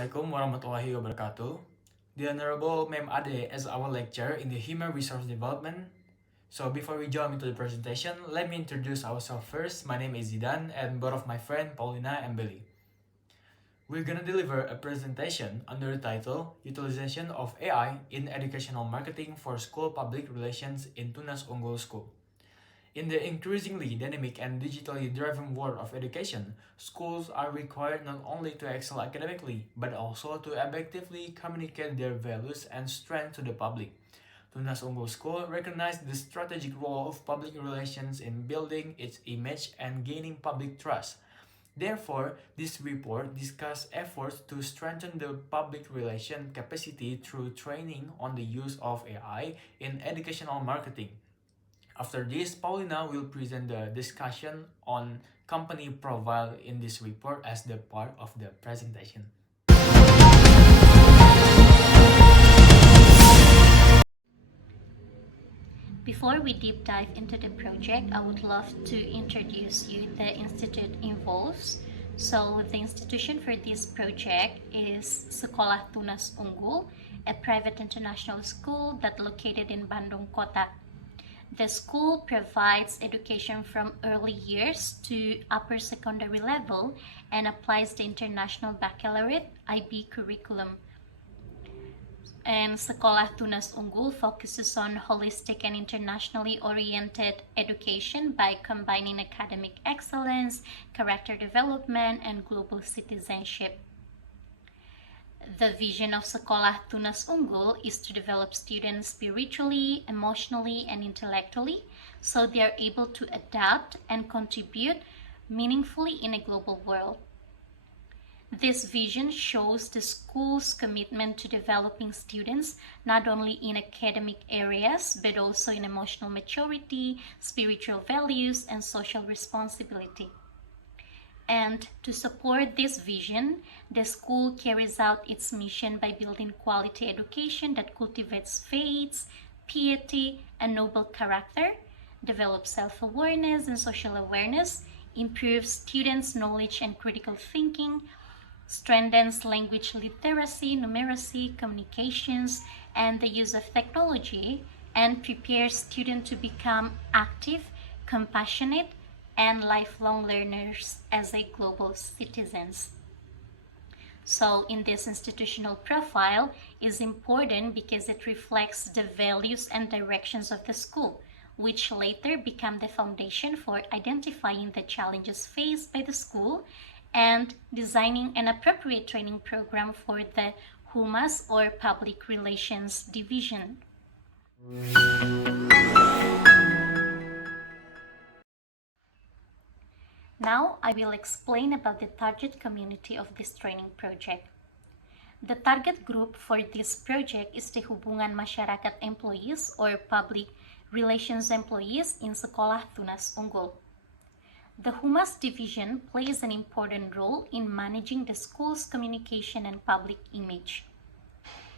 Assalamualaikum warahmatullahi wabarakatuh. The Honorable Ma'am Ade as our lecturer in the Human Resource Development. So before we jump into the presentation, let me introduce ourselves first. My name is Zidan and both of my friend Paulina and Billy. We're gonna deliver a presentation under the title Utilization of AI in Educational Marketing for School Public Relations in Tunas Unggul School. In the increasingly dynamic and digitally driven world of education, schools are required not only to excel academically, but also to effectively communicate their values and strengths to the public. Tunas Unggul School recognized the strategic role of public relations in building its image and gaining public trust. Therefore, this report discusses efforts to strengthen the public relation capacity through training on the use of AI in educational marketing. After this, Paulina will present the discussion on company profile in this report as the part of the presentation. Before we deep dive into the project, I would love to introduce you the institute involves. So the institution for this project is Sekolah Tunas Unggul, a private international school that located in Bandung Kota. The school provides education from early years to upper secondary level and applies the International Baccalaureate IB curriculum. And Sekolah Tunas Unggul focuses on holistic and internationally oriented education by combining academic excellence, character development, and global citizenship. The vision of Sekolah Tunas Unggul is to develop students spiritually, emotionally, and intellectually so they are able to adapt and contribute meaningfully in a global world. This vision shows the school's commitment to developing students not only in academic areas but also in emotional maturity, spiritual values, and social responsibility. And to support this vision, the school carries out its mission by building quality education that cultivates faith, piety, and noble character, develops self-awareness and social awareness, improves students' knowledge and critical thinking, strengthens language literacy, numeracy, communications, and the use of technology, and prepares students to become active, compassionate, and lifelong learners as a global citizens. So in this institutional profile is important because it reflects the values and directions of the school, which later become the foundation for identifying the challenges faced by the school and designing an appropriate training program for the Humas or Public Relations Division. Now I will explain about the target community of this training project. The target group for this project is the Hubungan Masyarakat Employees or Public Relations Employees in Sekolah Tunas Unggul. The Humas Division plays an important role in managing the school's communication and public image.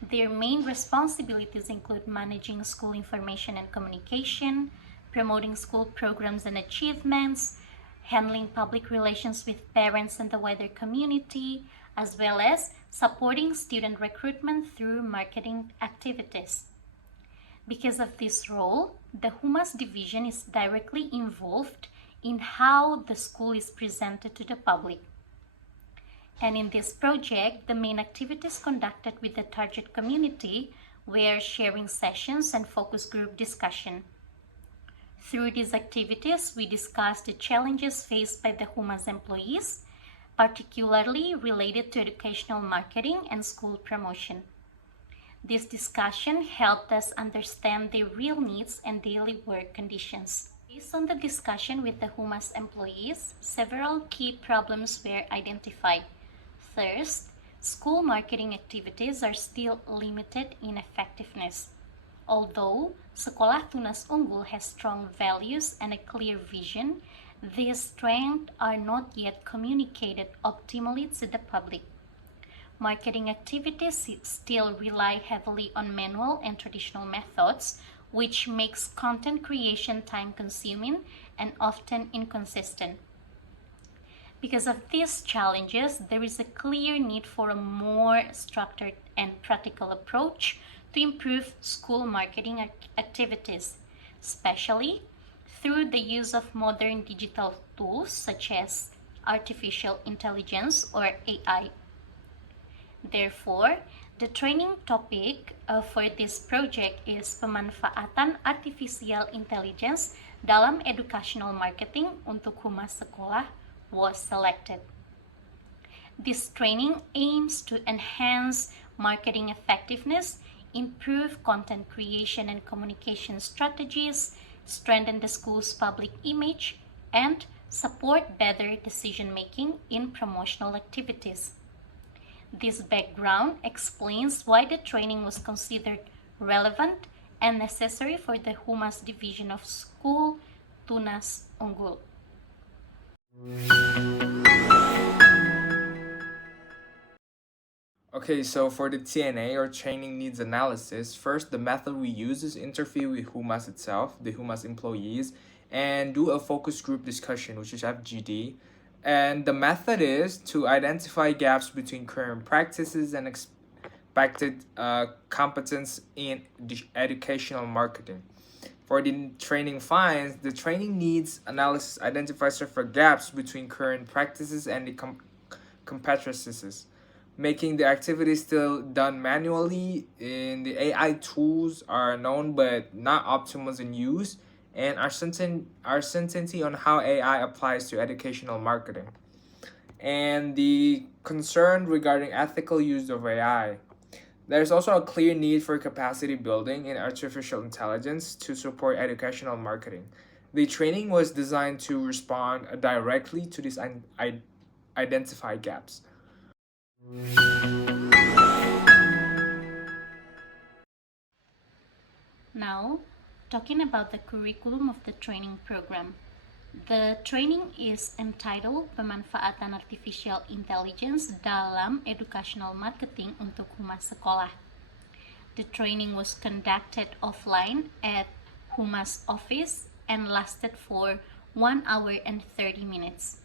Their main responsibilities include managing school information and communication, promoting school programs and achievements, handling public relations with parents and the wider community, as well as supporting student recruitment through marketing activities. Because of this role, the Humas Division is directly involved in how the school is presented to the public. And in this project, the main activities conducted with the target community were sharing sessions and focus group discussion. Through these activities, we discussed the challenges faced by the Humas employees, particularly related to educational marketing and school promotion. This discussion helped us understand their real needs and daily work conditions. Based on the discussion with the Humas employees, several key problems were identified. First, school marketing activities are still limited in effectiveness. Although Sekolah Tunas Unggul has strong values and a clear vision, these strengths are not yet communicated optimally to the public. Marketing activities still rely heavily on manual and traditional methods, which makes content creation time-consuming and often inconsistent. Because of these challenges, there is a clear need for a more structured and practical approach to improve school marketing activities, especially through the use of modern digital tools such as artificial intelligence or AI. Therefore, the training topic for this project is Pemanfaatan Artificial Intelligence dalam Educational Marketing untuk Humas Sekolah was selected. This training aims to enhance marketing effectiveness, improve content creation and communication strategies, strengthen the school's public image, and support better decision-making in promotional activities. This background explains why the training was considered relevant and necessary for the Humas division of Sekolah Tunas Unggul. Okay, so for the TNA or training needs analysis, first the method we use is interview with Humas itself, the Humas employees, and do a focus group discussion, which is FGD. And the method is to identify gaps between current practices and expected competence in educational marketing. For the training finds, the training needs analysis identifies several gaps between current practices and the competencies, making the activity still done manually. In the AI tools are known but not optimal in use, and uncertainty on how AI applies to educational marketing, and the concern regarding ethical use of AI. There's also a clear need for capacity building in artificial intelligence to support educational marketing. The training was designed to respond directly to these identified gaps. Now, talking about the curriculum of the training program. The training is entitled Pemanfaatan Artificial Intelligence dalam Educational Marketing untuk Humas Sekolah. The training was conducted offline at Humas office and lasted for 1 hour and 30 minutes.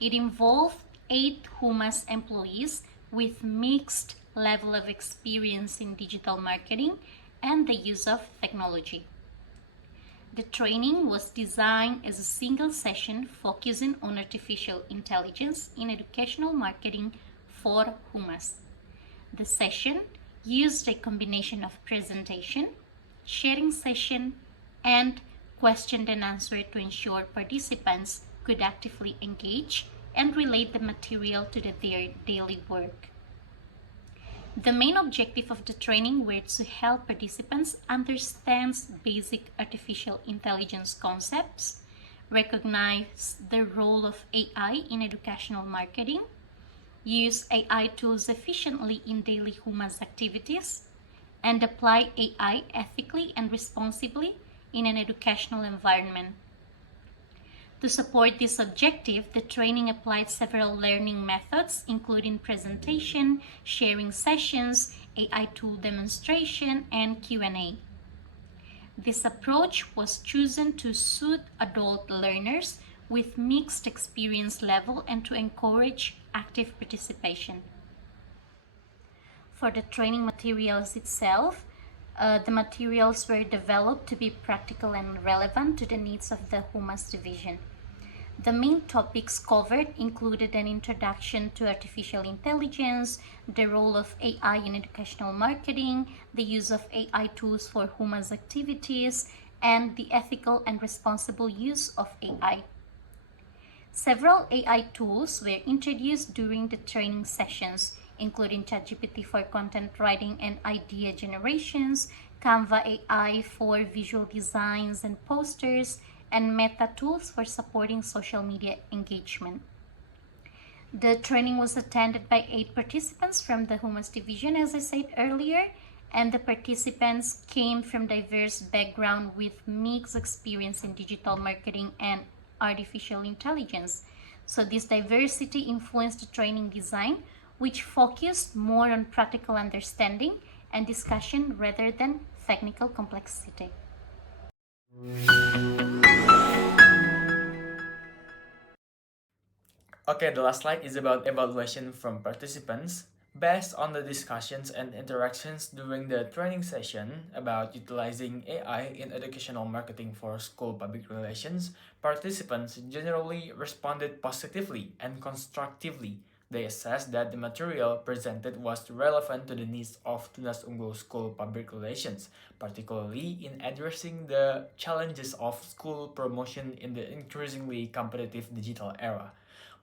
It involved 8 Humas employees with mixed level of experience in digital marketing and the use of technology. The training was designed as a single session focusing on artificial intelligence in educational marketing for Humas. The session used a combination of presentation, sharing session, and question and answer to ensure participants could actively engage and relate the material to their daily work. The main objective of the training were to help participants understand basic artificial intelligence concepts, recognize the role of AI in educational marketing, use AI tools efficiently in daily Humas activities, and apply AI ethically and responsibly in an educational environment. To support this objective, the training applied several learning methods, including presentation, sharing sessions, AI tool demonstration, and Q&A. This approach was chosen to suit adult learners with mixed experience level and to encourage active participation. For the training materials itself, the materials were developed to be practical and relevant to the needs of the Humas division. The main topics covered included an introduction to artificial intelligence, the role of AI in educational marketing, the use of AI tools for Humas activities, and the ethical and responsible use of AI. Several AI tools were introduced during the training sessions, including ChatGPT for content writing and idea generations, Canva AI for visual designs and posters, and Meta tools for supporting social media engagement. The training was attended by 8 participants from the Humas division, as I said earlier, and the participants came from diverse backgrounds with mixed experience in digital marketing and artificial intelligence. So this diversity influenced the training design, which focused more on practical understanding and discussion rather than technical complexity. Okay, the last slide is about evaluation from participants. Based on the discussions and interactions during the training session about utilizing AI in educational marketing for school public relations, participants generally responded positively and constructively. They assessed that the material presented was relevant to the needs of Tunas Unggul school public relations, particularly in addressing the challenges of school promotion in the increasingly competitive digital era.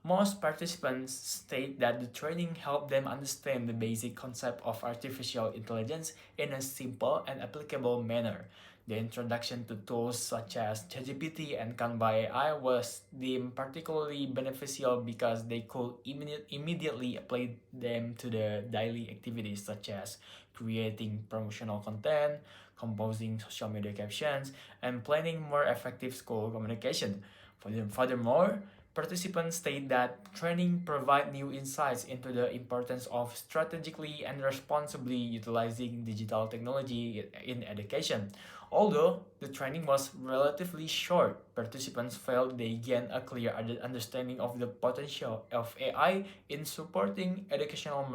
Most participants state that the training helped them understand the basic concept of artificial intelligence in a simple and applicable manner. The introduction to tools such as ChatGPT and Canva AI was deemed particularly beneficial because they could immediately apply them to the daily activities such as creating promotional content, composing social media captions, and planning more effective school communication. Furthermore, participants state that training provide new insights into the importance of strategically and responsibly utilizing digital technology in education. Although the training was relatively short, participants felt they gained a clear understanding of the potential of AI in supporting educational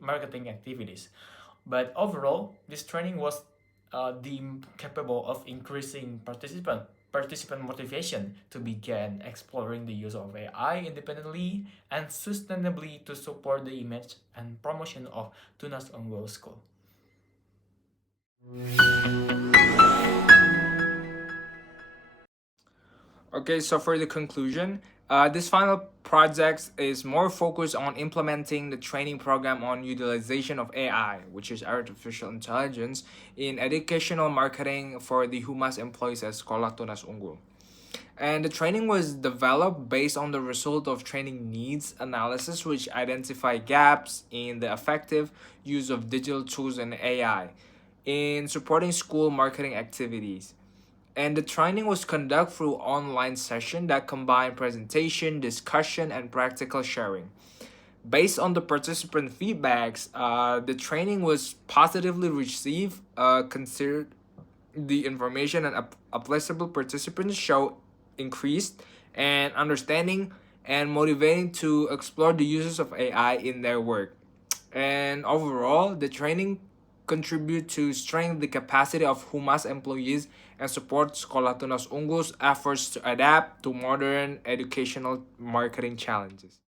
marketing activities. But overall, this training was deemed capable of increasing participant motivation to begin exploring the use of AI independently and sustainably to support the image and promotion of Tunas Unggul School. Okay, so for the conclusion, this final project is more focused on implementing the training program on utilization of AI, which is artificial intelligence, in educational marketing for the Humas employees at Sekolah Tunas Unggul. And the training was developed based on the result of training needs analysis, which identify gaps in the effective use of digital tools and AI in supporting school marketing activities. And the training was conducted through online session that combined presentation, discussion, and practical sharing. Based on the participant feedbacks, the training was positively received. Considered the information and applicable participants show increased and understanding and motivating to explore the uses of AI in their work. And overall, the training contribute to strengthen the capacity of Humas employees and support Sekolah Tunas Unggul's efforts to adapt to modern educational marketing challenges.